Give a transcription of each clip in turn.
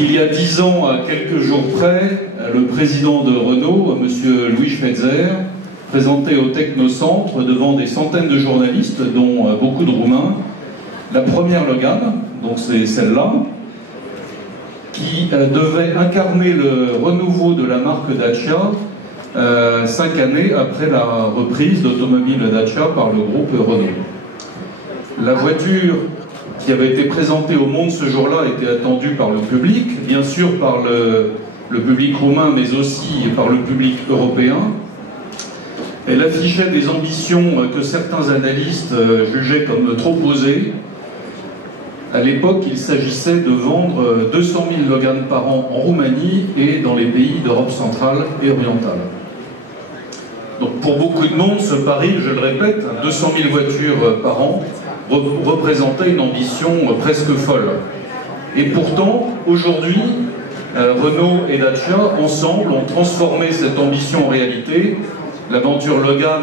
il y a 10 ans, à quelques jours près, le président de Renault, M. Louis Schmetzer, présentait au Technocentre, devant des centaines de journalistes, dont beaucoup de Roumains, la première Logan, donc c'est celle-là, qui devait incarner le renouveau de la marque Dacia 5 années après la reprise d'automobile Dacia par le groupe Renault. La voiture qui avait été présentée au monde ce jour-là était attendue par le public, bien sûr par le public roumain, mais aussi par le public européen. Elle affichait des ambitions que certains analystes jugeaient comme trop osées. À l'époque, il s'agissait de vendre 200 000 Logan par an en Roumanie et dans les pays d'Europe centrale et orientale. Donc pour beaucoup de monde, ce pari, je le répète, 200 000 voitures par an, représentait une ambition presque folle. Et pourtant, aujourd'hui, Renault et Dacia, ensemble, ont transformé cette ambition en réalité. L'aventure Logan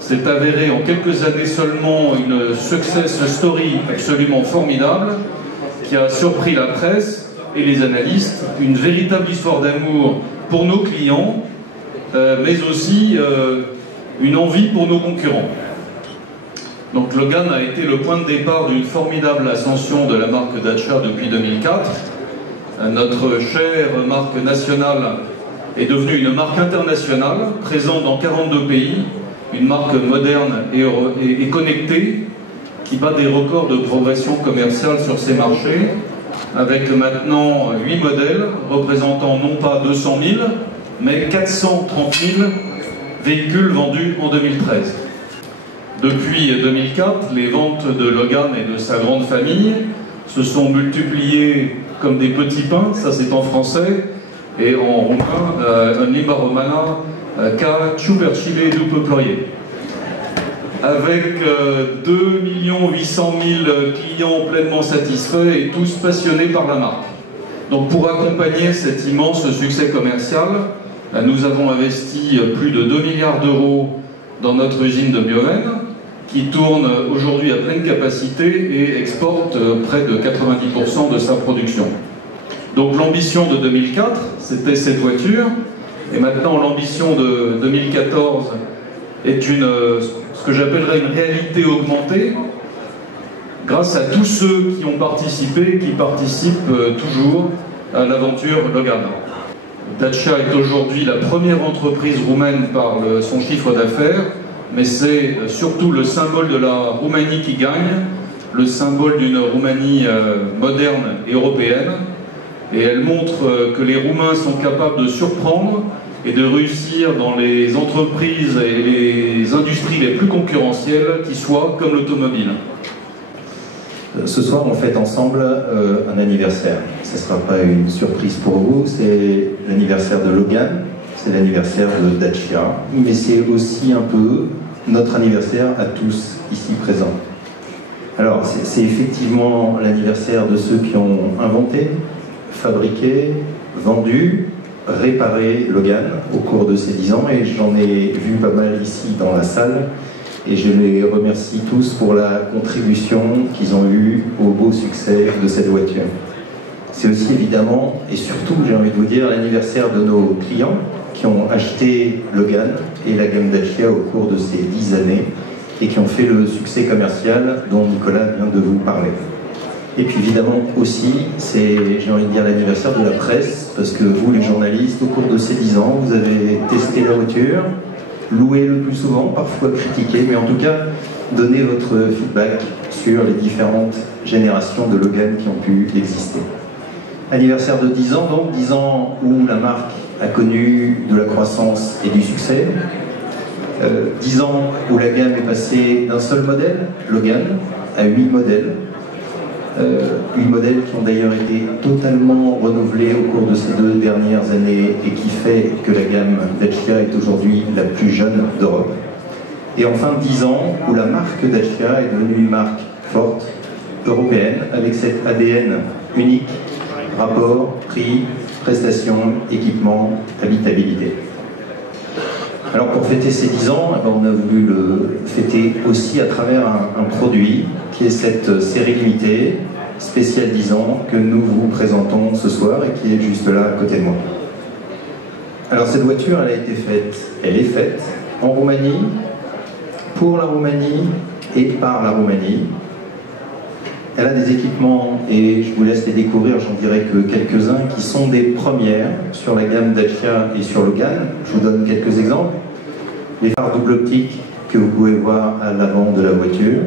s'est avérée en quelques années seulement une success story absolument formidable, qui a surpris la presse et les analystes, une véritable histoire d'amour pour nos clients, mais aussi une envie pour nos concurrents. Donc Logan a été le point de départ d'une formidable ascension de la marque Dacia depuis 2004. Notre chère marque nationale est devenue une marque internationale, présente dans 42 pays, une marque moderne et connectée, qui bat des records de progression commerciale sur ses marchés, avec maintenant 8 modèles, représentant non pas 200 000, mais 430 000 véhicules vendus en 2013. Depuis 2004, les ventes de Logan et de sa grande famille se sont multipliées comme des petits pains, ça c'est en français, et en roumain, en limba romana, ca ciupercile după ploaie. Avec 2 800 000 clients pleinement satisfaits et tous passionnés par la marque. Donc pour accompagner cet immense succès commercial, nous avons investi plus de 2 milliards d'euros dans notre usine de Miovène, qui tourne aujourd'hui à pleine capacité et exporte près de 90% de sa production. Donc l'ambition de 2004, c'était cette voiture, et maintenant l'ambition de 2014 est ce que j'appellerais une réalité augmentée, grâce à tous ceux qui ont participé, qui participent toujours à l'aventure Logan. Dacia est aujourd'hui la première entreprise roumaine par son chiffre d'affaires, mais c'est surtout le symbole de la Roumanie qui gagne, le symbole d'une Roumanie moderne et européenne, et elle montre que les Roumains sont capables de surprendre et de réussir dans les entreprises et les industries les plus concurrentielles qui soient, comme l'automobile. Ce soir, on fête ensemble un anniversaire. Ce ne sera pas une surprise pour vous, c'est l'anniversaire de Logan, c'est l'anniversaire de Dacia, mais c'est aussi un peu notre anniversaire à tous ici présents. Alors, c'est effectivement l'anniversaire de ceux qui ont inventé, fabriqué, vendu, réparé Logan au cours de ces 10 ans, et j'en ai vu pas mal ici dans la salle, et je les remercie tous pour la contribution qu'ils ont eue au beau succès de cette voiture. C'est aussi évidemment, et surtout, j'ai envie de vous dire, l'anniversaire de nos clients qui ont acheté Logan et la gamme Dacia au cours de ces 10 années et qui ont fait le succès commercial dont Nicolas vient de vous parler. Et puis évidemment aussi, c'est, j'ai envie de dire, l'anniversaire de la presse, parce que vous, les journalistes, au cours de ces 10 ans, vous avez testé la voiture, loué le plus souvent, parfois critiqué, mais en tout cas, donné votre feedback sur les différentes générations de Logan qui ont pu exister. Anniversaire de 10 ans, donc 10 ans où la marque a connu de la croissance et du succès. 10 ans où la gamme est passée d'un seul modèle, Logan, à 8 modèles. 8 modèles qui ont d'ailleurs été totalement renouvelés au cours de ces 2 dernières années et qui fait que la gamme Dacia est aujourd'hui la plus jeune d'Europe. Et enfin 10 ans où la marque Dacia est devenue une marque forte, européenne, avec cet ADN unique, rapport, prix, prestations, équipement, habitabilité. Alors pour fêter ces 10 ans, on a voulu le fêter aussi à travers un produit qui est cette série limitée spéciale 10 ans que nous vous présentons ce soir et qui est juste là à côté de moi. Alors cette voiture, elle est faite en Roumanie, pour la Roumanie et par la Roumanie. Elle a des équipements, et je vous laisse les découvrir, j'en dirai que quelques-uns, qui sont des premières sur la gamme Dacia et sur Logan. Je vous donne quelques exemples. Les phares double optique que vous pouvez voir à l'avant de la voiture,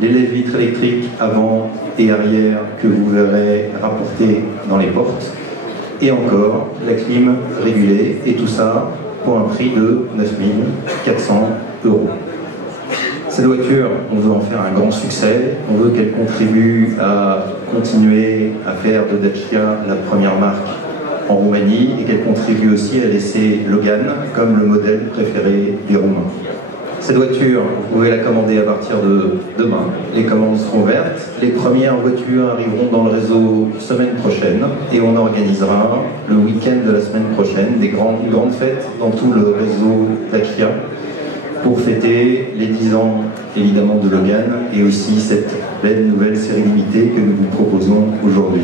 les lève-vitres électriques avant et arrière que vous verrez rapporter dans les portes, et encore la clim régulée, et tout ça pour un prix de 9 400 €. Cette voiture, on veut en faire un grand succès, on veut qu'elle contribue à continuer à faire de Dacia la première marque en Roumanie et qu'elle contribue aussi à laisser Logan comme le modèle préféré des Roumains. Cette voiture, vous pouvez la commander à partir de demain. Les commandes seront ouvertes. Les premières voitures arriveront dans le réseau semaine prochaine et on organisera le week-end de la semaine prochaine des grandes fêtes dans tout le réseau Dacia pour fêter les 10 ans évidemment de Logan et aussi cette belle nouvelle série limitée que nous vous proposons aujourd'hui.